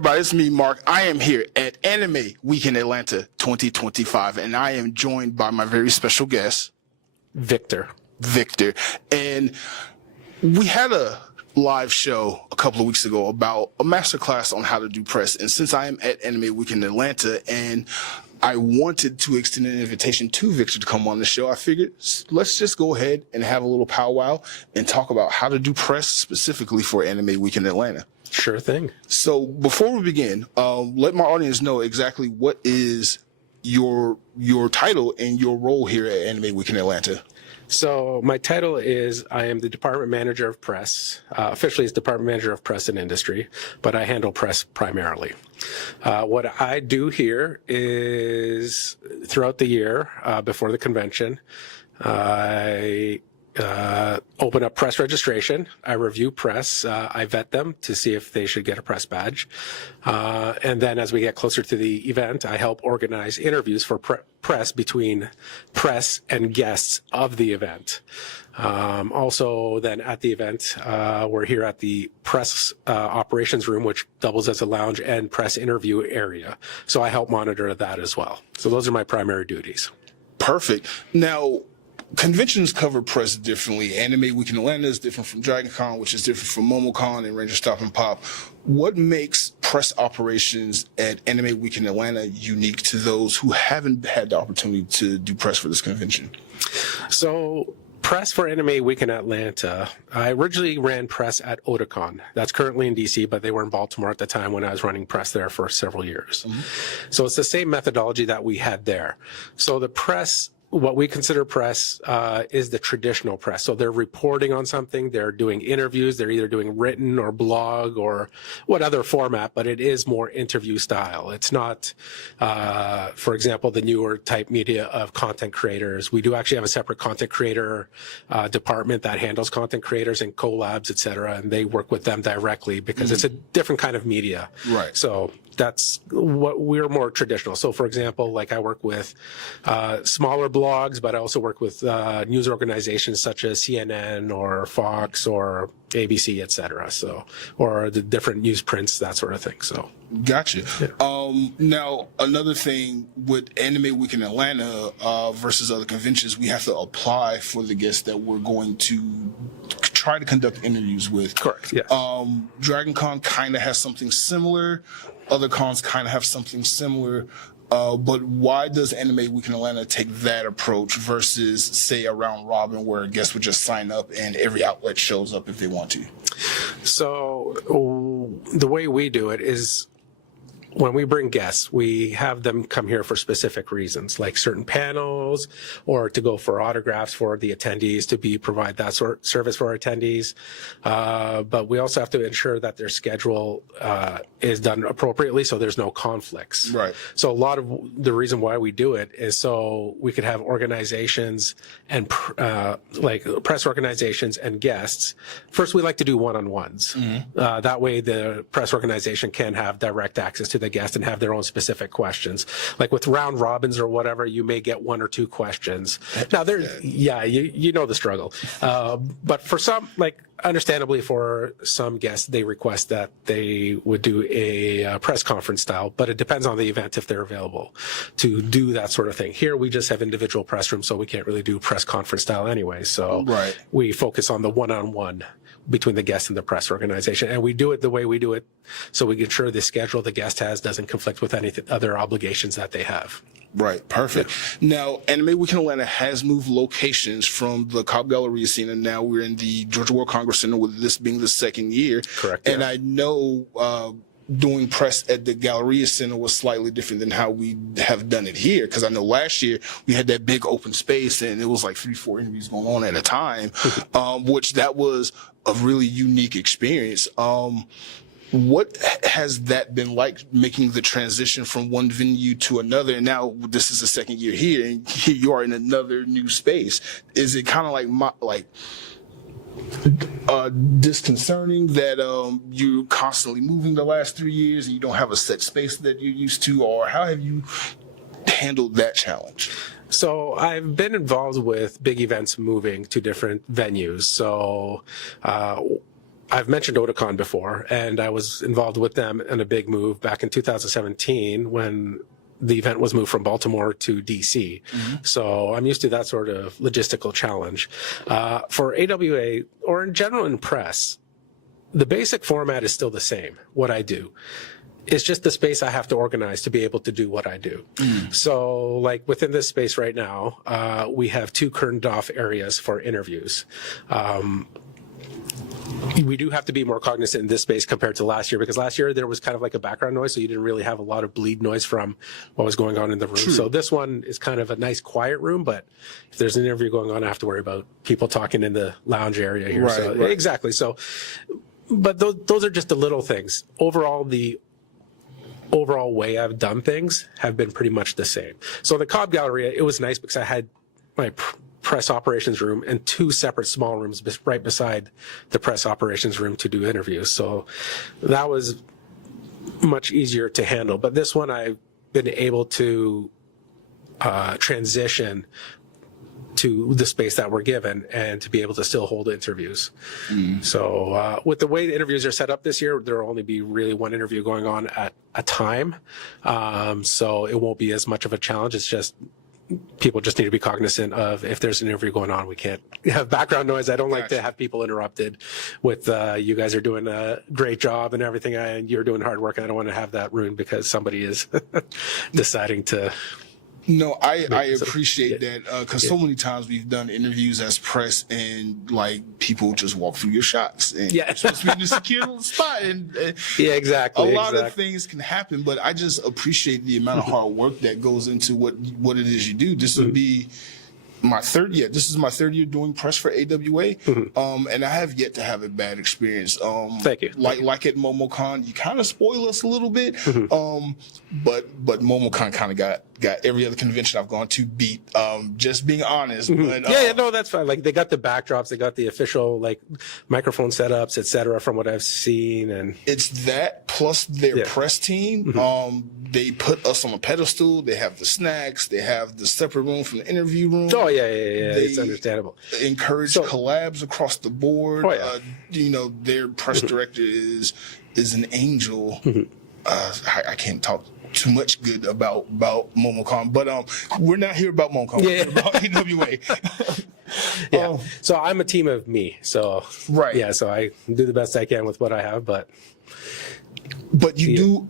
everybody? It's me, Mark. I am here at Anime Week in Atlanta 2025, and I am joined by my very special guest, Victor. And we had a live show a couple of weeks ago about a masterclass on how to do press. And since I am at Anime Week in Atlanta and I wanted to extend an invitation to Victor to come on the show, I figured let's just go ahead and have a little powwow and talk about how to do press specifically for Anime Week in Atlanta. Sure thing. So before we begin, let my audience know exactly what is your title and your role here at Anime Week in Atlanta. So my title is I am the Department Manager of Press. Officially, it's Department Manager of Press and Industry, but I handle press primarily. What I do here is throughout the year, before the convention, I open up press registration. I review press. I vet them to see if they should get a press badge. And then as we get closer to the event, I help organize interviews for press between press and guests of the event. Also then at the event, we're here at the press operations room, which doubles as a lounge and press interview area. So I help monitor that as well. So those are my primary duties. Perfect. Now, conventions cover press differently. Anime Week in Atlanta is different from Dragon Con, which is different from MomoCon and Ranger Stop and Pop. What makes press operations at Anime Week in Atlanta unique to those who haven't had the opportunity to do press for this convention? So press for Anime Week in Atlanta, I originally ran press at Otakon. That's currently in DC, but they were in Baltimore at the time when I was running press there for several years. Mm-hmm. So it's the same methodology that we had there. So the press, what we consider press is the traditional press. So they're reporting on something, they're doing interviews, they're either doing written or blog or what other format, but it is more interview style. It's not, for example, the newer type media of content creators. We do actually have a separate content creator department that handles content creators and collabs, et cetera, and they work with them directly because it's a different kind of media. Right. So that's what we're more traditional. So for example, like I work with smaller blogs, but I also work with news organizations such as CNN or Fox or ABC, et cetera. So, or the different newsprints, that sort of thing. So. Gotcha. Yeah. Now, another thing with Anime Week in Atlanta versus other conventions, we have to apply for the guests that we're going to try to conduct interviews with. Correct, yes. Dragon Con kind of has something similar. Other cons kind of have something similar. But why does Anime Week in Atlanta take that approach versus, say, a round robin where a guest would just sign up and every outlet shows up if they want to? So the way we do it is when we bring guests, we have them come here for specific reasons, like certain panels or to go for autographs for the attendees, to provide that sort of service for our attendees. But we also have to ensure that their schedule is done appropriately so there's no conflicts. Right. So a lot of the reason why we do it is so we could have organizations and like press organizations and guests. First, we like to do one-on-ones. Mm-hmm. That way the press organization can have direct access to the guest and have their own specific questions. Like with round robins or whatever, you may get one or two questions. Now you know the struggle. But for some, like understandably for some guests, they request that they would do a press conference style, but it depends on the event if they're available to do that sort of thing. Here we just have individual press rooms, so we can't really do press conference style anyway. So we focus on the one-on-one between the guest and the press organization. And we do it the way we do it so we can ensure the schedule the guest has doesn't conflict with any other obligations that they have. Right. Perfect. Yeah. Now, Anime Week in Atlanta has moved locations from the Cobb Galleria scene, and now we're in the Georgia World Congress Center, with this being the second year. Correct. And yeah. I know doing press at the Galleria Center was slightly different than how we have done it here, because I know last year we had that big open space and it was like 3-4 interviews going on at a time, which that was a really unique experience. What has that been like, making the transition from one venue to another? And now this is the second year here, and here you are in another new space. Is it kind of like disconcerting that you're constantly moving the last 3 years and you don't have a set space that you're used to, or how have you handled that challenge? So I've been involved with big events moving to different venues. So I've mentioned Otakon before, and I was involved with them in a big move back in 2017 when the event was moved from Baltimore to DC. So I'm used to that sort of logistical challenge. For AWA, or in general in press, the basic format is still the same, what I do. It's just the space I have to organize to be able to do what I do. So like within this space right now, we have 2 curtained off areas for interviews. We do have to be more cognizant in this space compared to last year, because last year there was kind of like a background noise, so you didn't really have a lot of bleed noise from what was going on in the room. So this one is kind of a nice quiet room, but if there's an interview going on, I have to worry about people talking in the lounge area here. Right. Exactly. So, but those are just the little things. Overall, the overall way I've done things have been pretty much the same. So the Cobb Gallery, it was nice because I had my press operations room and 2 separate small rooms right beside the press operations room to do interviews. So that was much easier to handle. But this one, I've been able to transition to the space that we're given and to be able to still hold interviews. So with the way the interviews are set up this year, there will only be really 1 interview going on at a time. So it won't be as much of a challenge. It's just people just need to be cognizant of if there's an interview going on, we can't have background noise. I don't like to have people interrupted with, you guys are doing a great job and everything, and you're doing hard work. And I don't want to have that ruined because somebody is deciding to. No, I appreciate that, because so many times we've done interviews as press and like people just walk through your shots and you're supposed to be in a secure spot and exactly. A lot of things can happen, but I just appreciate the amount of hard work that goes into what it is you do. This would be my third year. This is my 3rd year doing press for AWA, and I have yet to have a bad experience. Thank you. Like at MomoCon, you kind of spoil us a little bit, but MomoCon kind of got every other convention I've gone to beat. Just being honest. But, no, that's fine. Like they got the backdrops, they got the official like microphone setups, etc. From what I've seen, and it's that plus their press team. They put us on a pedestal. They have the snacks. They have the separate room from the interview room. Oh yeah. It's understandable. Encourage collabs across the board. Their press director is an angel. I can't talk too much good about MomoCon, but we're not here about MomoCon. We're here about AWA. So I'm a team of me. So so I do the best I can with what I have, but you do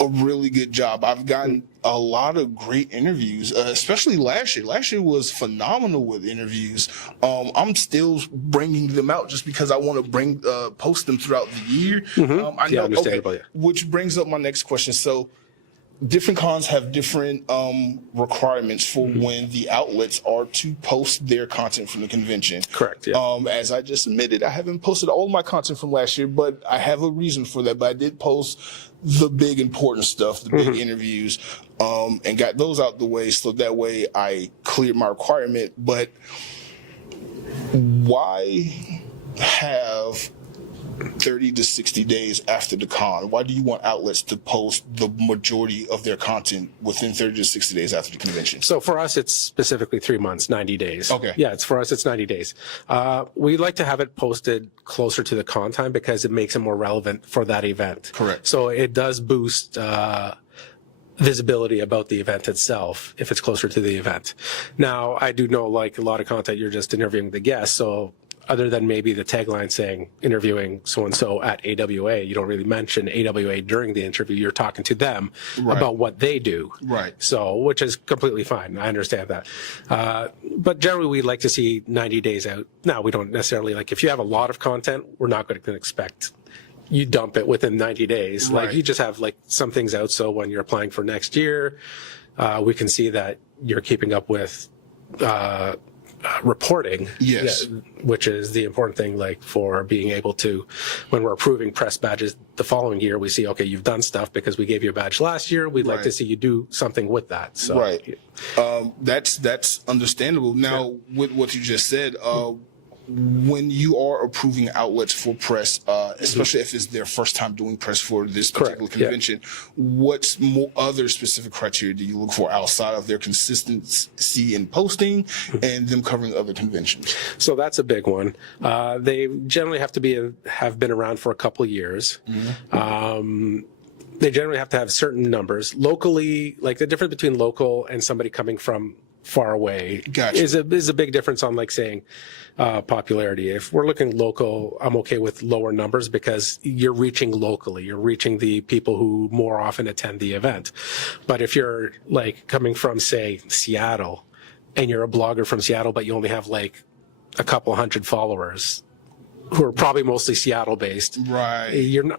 a really good job. I've gotten a lot of great interviews, especially last year. Last year was phenomenal with interviews. I'm still bringing them out just because I want to post them throughout the year. I know, understandable. Which brings up my next question. So different cons have different requirements for when the outlets are to post their content from the convention. Correct. Yeah. As I just admitted, I haven't posted all my content from last year, but I have a reason for that. But I did post the big important stuff, the big interviews, and got those out the way. So that way I cleared my requirement. But why have 30 to 60 days after the con? Why do you want outlets to post the majority of their content within 30 to 60 days after the convention? So for us, it's specifically 3 months, 90 days. Okay. Yeah, for us, it's 90 days. We like to have it posted closer to the con time because it makes it more relevant for that event. Correct. So it does boost visibility about the event itself if it's closer to the event. Now, I do know, like a lot of content, you're just interviewing the guests, so other than maybe the tagline saying interviewing so-and-so at AWA, you don't really mention AWA during the interview. You're talking to them about what they do. Right. So, which is completely fine. I understand that. But generally, we like to see 90 days out. Now, we don't necessarily, like, if you have a lot of content, we're not going to expect you dump it within 90 days. Right. Like, you just have, like, some things out. So when you're applying for next year, we can see that you're keeping up with reporting, which is the important thing, like for being able to, when we're approving press badges the following year, we see, okay, you've done stuff because we gave you a badge last year. We'd like to see you do something with that. So that's understandable. Now, with what you just said, when you are approving outlets for press, especially if it's their first time doing press for this particular convention, what's more other specific criteria do you look for outside of their consistency in posting and them covering other conventions? So that's a big one. They generally have to have been around for a couple of years. They generally have to have certain numbers. Locally, like the difference between local and somebody coming from far away is a big difference on, like, saying popularity. If we're looking local, I'm okay with lower numbers because you're reaching locally. You're reaching the people who more often attend the event. But if you're like coming from, say, Seattle, and you're a blogger from Seattle, but you only have like a couple hundred followers who are probably mostly Seattle based, right?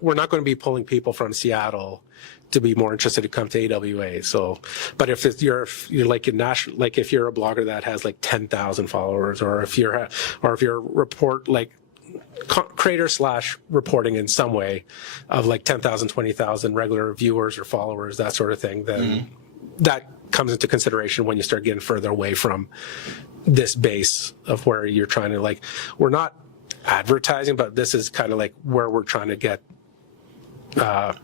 We're not going to be pulling people from Seattle to be more interested to come to AWA. So, but if you're like in national, like if you're a blogger that has like 10,000 followers, or if you're creator / reporting in some way of like 10,000, 20,000 regular viewers or followers, that sort of thing, then that comes into consideration when you start getting further away from this base of where you're trying to, like, we're not advertising, but this is kind of like where we're trying to get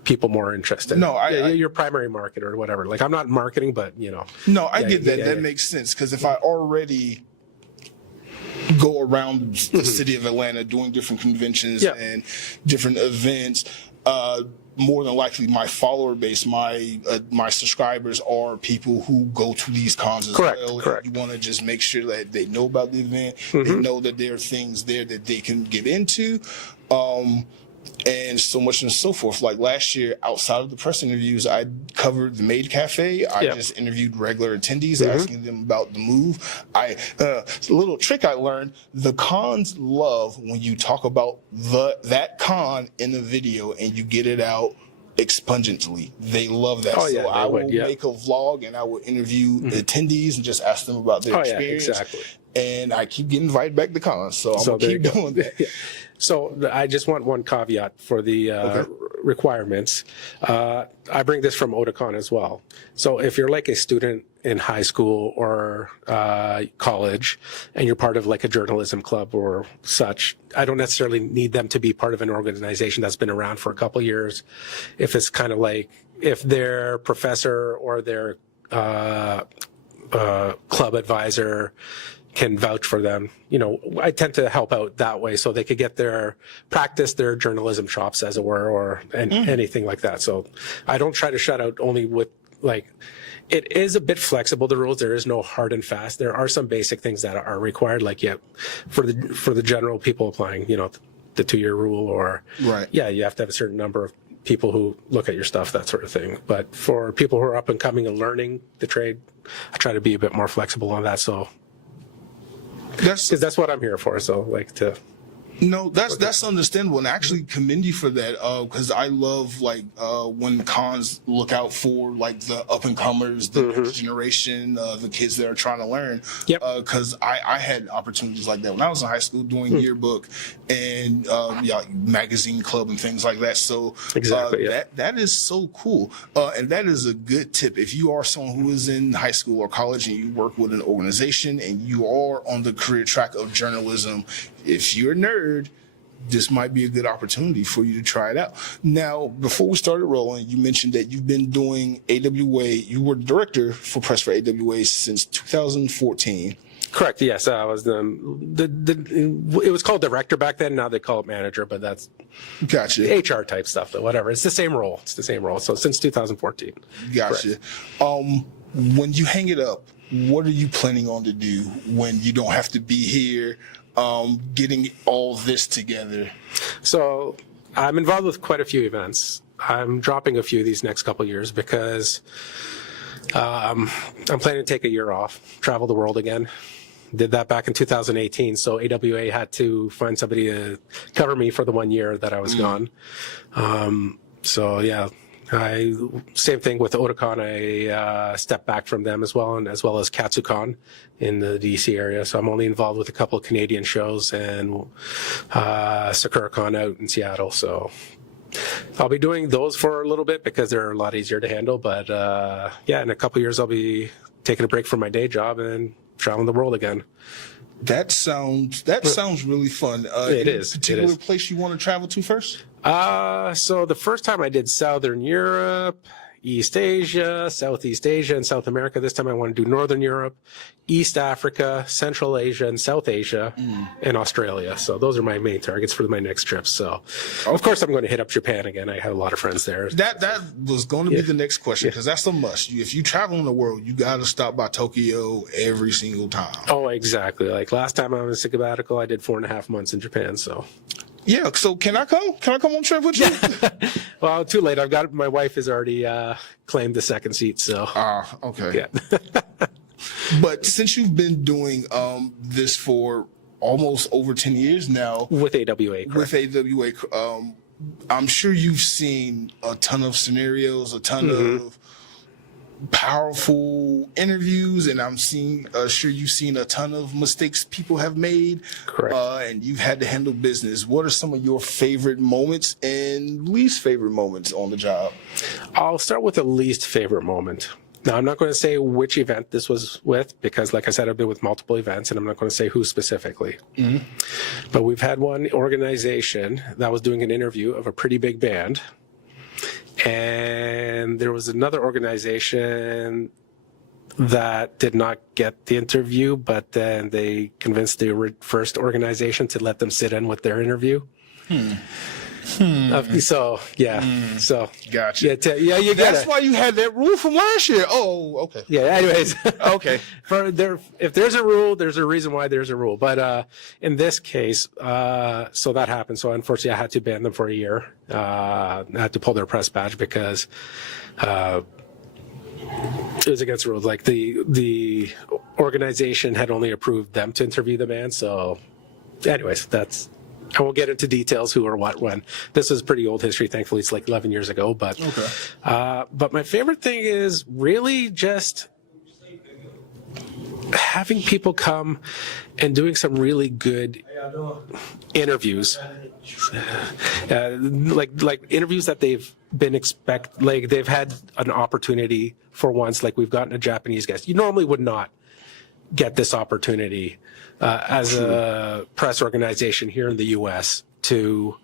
people more interested. No, your primary market or whatever. Like, I'm not marketing, but No, I get that. That makes sense, because if I already go around the city of Atlanta doing different conventions and different events, more than likely my follower base, my subscribers are people who go to these cons as well. Correct. You want to just make sure that they know about the event, they know that there are things there that they can get into. And so much and so forth. Like last year, outside of the press interviews, I covered the Maid Cafe. I just interviewed regular attendees, asking them about the move. A little trick I learned: the cons love when you talk about that con in the video and you get it out expungently. They love that. So I will make a vlog and I will interview attendees and just ask them about their experience. Exactly. And I keep getting invited back to cons, so I'm gonna keep doing that. So I just want one caveat for the requirements. I bring this from Otakon as well. So if you're like a student in high school or college and you're part of like a journalism club or such, I don't necessarily need them to be part of an organization that's been around for a couple of years. If it's kind of like, if their professor or their club advisor can vouch for them, I tend to help out that way so they could get practice their journalism chops, as it were, or anything like that. So I don't try to shut out only with, like, it is a bit flexible, the rules. There is no hard and fast. There are some basic things that are required, like, for the general people applying, the 2-year rule, or you have to have a certain number of people who look at your stuff, that sort of thing. But for people who are up and coming and learning the trade, I try to be a bit more flexible on that. So because that's what I'm here for. So, like, that's understandable, and I actually commend you for that, because I love, like, when cons look out for, like, the up and comers, the next generation, the kids that are trying to learn. Because I had opportunities like that when I was in high school, doing yearbook and magazine club and things like that. So that is so cool, and that is a good tip. If you are someone who is in high school or college and you work with an organization and you are on the career track of journalism, if you're a nerd, this might be a good opportunity for you to try it out. Now, before we started rolling, you mentioned that you've been doing AWA. You were director for press for AWA since 2014. Correct. Yes, I was it was called director back then. Now they call it manager, but that's HR type stuff. But whatever. It's the same role. So since 2014. Gotcha. When you hang it up, what are you planning on to do when you don't have to be here? Getting all this together? So I'm involved with quite a few events. I'm dropping a few these next couple of years because I'm planning to take a year off, travel the world again. Did that back in 2018. So AWA had to find somebody to cover me for the 1 year that I was gone. Same thing with Otakon. I stepped back from them as well, and as well as KatsuCon in the DC area. So I'm only involved with a couple of Canadian shows and SakuraCon out in Seattle. So I'll be doing those for a little bit because they're a lot easier to handle. But in a couple of years, I'll be taking a break from my day job and traveling the world again. That sounds really fun. It any is. Particular place you want to travel to first? So the first time I did Southern Europe, East Asia, Southeast Asia, and South America. This time I want to do Northern Europe, East Africa, Central Asia, and South Asia, and Australia. So those are my main targets for my next trip. So, of course, I'm going to hit up Japan again. I have a lot of friends there. That was going to be the next question, because that's a must. If you travel in the world, you got to stop by Tokyo every single time. Oh, exactly. Like last time I was a sabbatical, I did 4.5 months in Japan. So. Yeah, so can I come? Can I come on trip with you? Well, too late. My wife has already claimed the second seat, so. Okay. Yeah. But since you've been doing this for almost over 10 years now. With AWA, correct. With AWA, I'm sure you've seen a ton of scenarios, a ton of powerful interviews, and I'm sure you've seen a ton of mistakes people have made. Correct. And you've had to handle business. What are some of your favorite moments and least favorite moments on the job? I'll start with the least favorite moment. Now, I'm not going to say which event this was with, because like I said, I've been with multiple events, and I'm not going to say who specifically. But we've had one organization that was doing an interview of a pretty big band. And there was another organization that did not get the interview, but then they convinced the first organization to let them sit in with their interview. So, yeah. So, Gotcha. Yeah, you get That's it. why you had that rule from last year. Oh, okay. Yeah, anyways. Okay. If there's a rule, there's a reason why there's a rule. But in this case, so that happened. So unfortunately, I had to ban them for a year. I had to pull their press badge because it was against the rules. Like the organization had only approved them to interview the man. So anyways, I won't get into details who or what when. This is pretty old history. Thankfully, it's like 11 years ago. But but my favorite thing is really just having people come and doing some really good interviews, like interviews that they've been like they've had an opportunity for once. Like we've gotten a Japanese guest. You normally would not get this opportunity as a press organization here in the U.S. to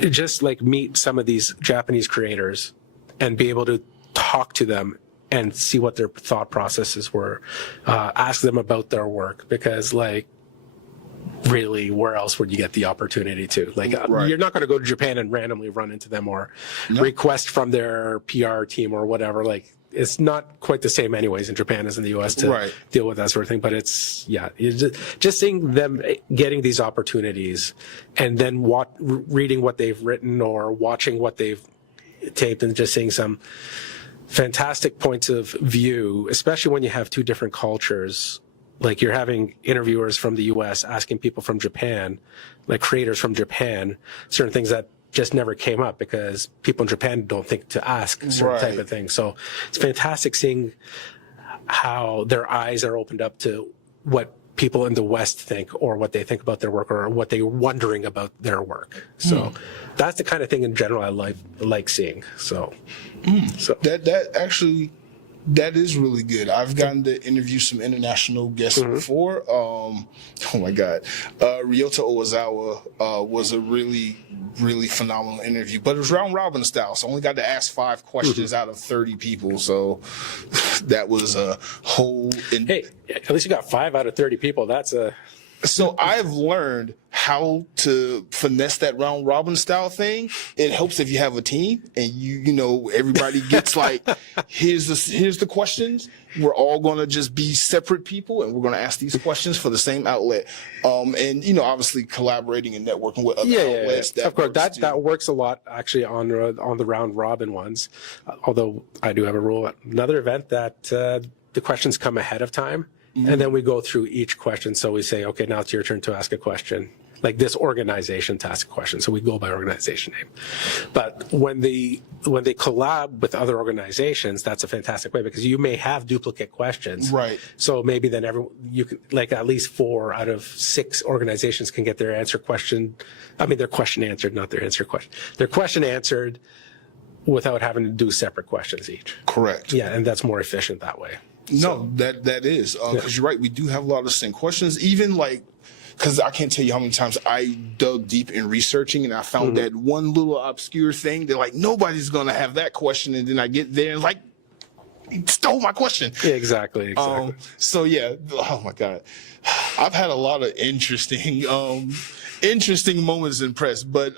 just like meet some of these Japanese creators and be able to talk to them and see what their thought processes were, ask them about their work, because like really, where else would you get the opportunity to? Like, you're not going to go to Japan and randomly run into them or request from their PR team or whatever. Like, it's not quite the same anyways in Japan as in the U.S. to deal with that sort of thing. But it's, just seeing them getting these opportunities and then reading what they've written or watching what they've taped and just seeing some fantastic points of view, especially when you have two different cultures. Like you're having interviewers from the U.S. asking people from Japan, like creators from Japan, certain things that just never came up because people in Japan don't think to ask certain type of things. So it's fantastic seeing how their eyes are opened up to what people in the West think or what they think about their work or what they're wondering about their work. So that's the kind of thing in general I like seeing. So that is really good. I've gotten to interview some international guests before. Oh my God. Ryota Ozawa was a really, really phenomenal interview, but it was round robin style. So I only got to ask 5 questions out of 30 people. So that was a whole. Hey, at least you got 5 out of 30 people. So I've learned how to finesse that round robin style thing. It helps if you have a team and you know everybody gets like, here's the questions. We're all going to just be separate people and we're going to ask these questions for the same outlet. And obviously collaborating and networking with other outlets. Of course, that works a lot actually on the round robin ones. Although I do have a rule at another event that the questions come ahead of time. And then we go through each question. So we say, okay, now it's your turn to ask a question. Like this organization to ask a question. So we go by organization name. But when they collab with other organizations, that's a fantastic way because you may have duplicate questions. Right. So maybe then you can, like at least 4 out of 6 organizations can get their question answered, not their answer question. Their question answered without having to do separate questions each. Correct. Yeah, and that's more efficient that way. No, that is because you're right. We do have a lot of the same questions. Even like, because I can't tell you how many times I dug deep in researching and I found that one little obscure thing that like nobody's gonna have that question, and then I get there and like, he stole my question. Yeah, exactly. So yeah, oh my God, I've had a lot of interesting moments in press, but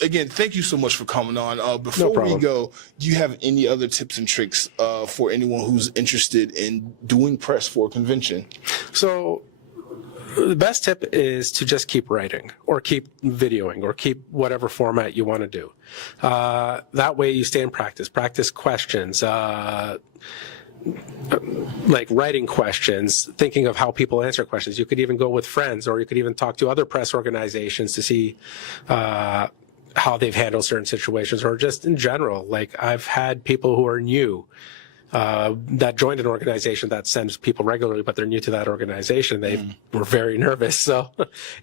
again, thank you so much for coming on. Before we go, do you have any other tips and tricks for anyone who's interested in doing press for a convention? So the best tip is to just keep writing or keep videoing or keep whatever format you want to do. That way you stay in practice questions, like writing questions, thinking of how people answer questions. You could even go with friends, or you could even talk to other press organizations to see how they've handled certain situations, or just in general. Like I've had people who are new that joined an organization that sends people regularly, but they're new to that organization. They were very nervous. So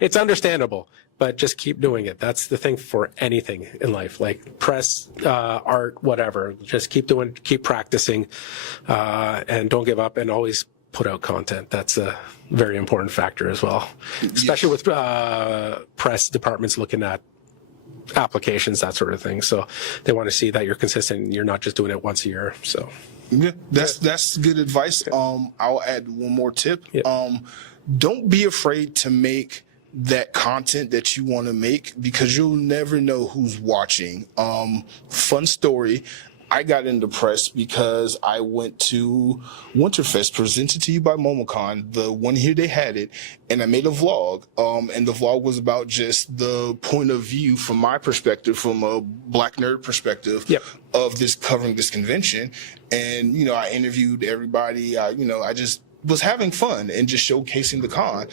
it's understandable, but just keep doing it. That's the thing for anything in life, like press, art, whatever. Just keep practicing, and don't give up, and always put out content. That's a very important factor as well, especially with press departments looking at applications, that sort of thing. So they want to see that you're consistent and you're not just doing it once a year. So yeah, that's good advice. I'll add one more tip. Don't be afraid to make that content that you want to make, because you'll never know who's watching. Fun story. I got into press because I went to Winterfest, presented to you by MomoCon, the one here they had it, and I made a vlog. And the vlog was about just the point of view from my perspective, from a black nerd perspective of this, covering this convention. And, you know, I interviewed everybody. I just was having fun and just showcasing the con.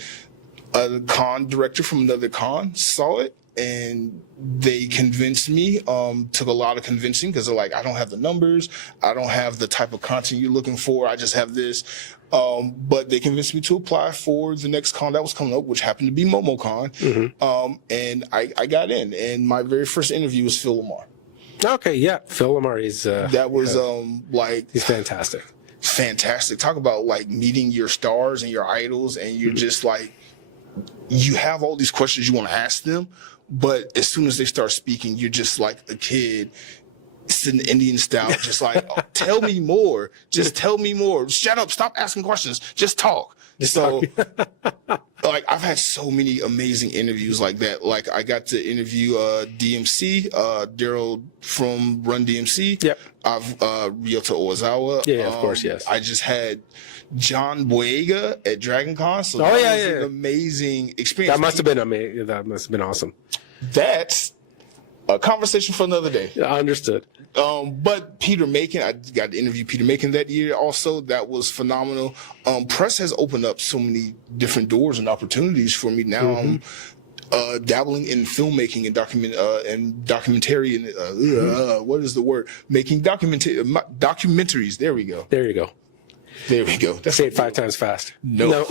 A con director from another con saw it, and they convinced me. Took a lot of convincing, because they're like, I don't have the numbers, I don't have the type of content you're looking for, I just have this. But they convinced me to apply for the next con that was coming up, which happened to be MomoCon. And I got in, and my very first interview was Phil Lamar. Okay, yeah, Phil Lamar, he's that was like, he's fantastic. Talk about like meeting your stars and your idols, and you're just like, you have all these questions you want to ask them, but as soon as they start speaking, you're just like a kid sitting Indian style, just like, oh, tell me more. Just tell me more. Shut up. Stop asking questions. Just talk. So like, I've had so many amazing interviews like that. Like I got to interview DMC, Daryl from Run DMC. Yep. I've Ryota Ozawa. Yeah, of course, yes. I just had John Boyega at Dragon Con. So that was an amazing experience. That must have been amazing. That must have been awesome. That's a conversation for another day. Yeah, I understood. But Peter Macon, I got to interview Peter Macon that year also. That was phenomenal. Press has opened up so many different doors and opportunities for me now. I'm dabbling in filmmaking and documentary and what is the word? Making documentaries. There we go. There you go. There we go. Say it 5 times fast. No.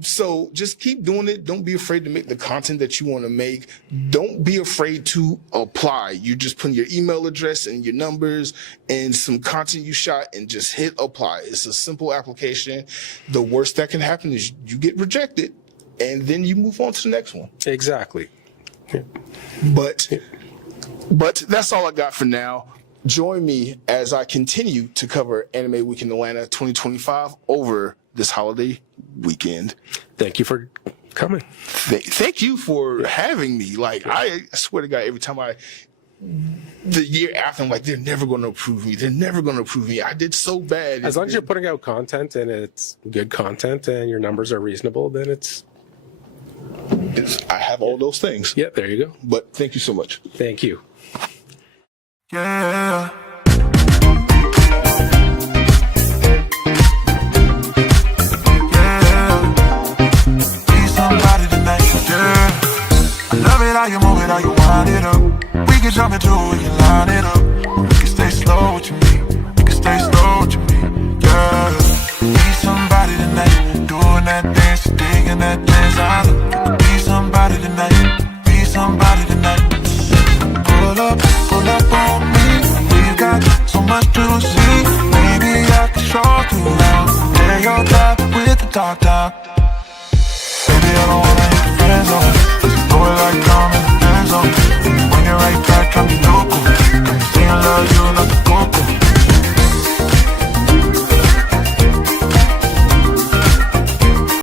So just keep doing it. Don't be afraid to make the content that you want to make. Don't be afraid to apply. You're just putting your email address and your numbers and some content you shot, and just hit apply. It's a simple application. The worst that can happen is you get rejected, and then you move on to the next one. Exactly. Yeah. But that's all I got for now. Join me as I continue to cover Anime Week in Atlanta 2025 over this holiday weekend. Thank you for coming. Thank you for having me. Like, I swear to God, every time the year after, I'm like, they're never going to approve me. They're never going to approve me. I did so bad. As long as you're putting out content and it's good content and your numbers are reasonable, then I have all those things. Yeah, there you go. But thank you so much. Thank you. Yeah. Be somebody tonight, yeah. I love it how you move it, how you wind it up. We can jump into it, we can line it up. We can stay slow, what you mean? We can stay slow, what you mean? Yeah. Be somebody tonight, doing that dance, digging that dance. I love. Be somebody tonight, be somebody tonight. Pull up on me. We've got so much to see. Maybe I can show all time.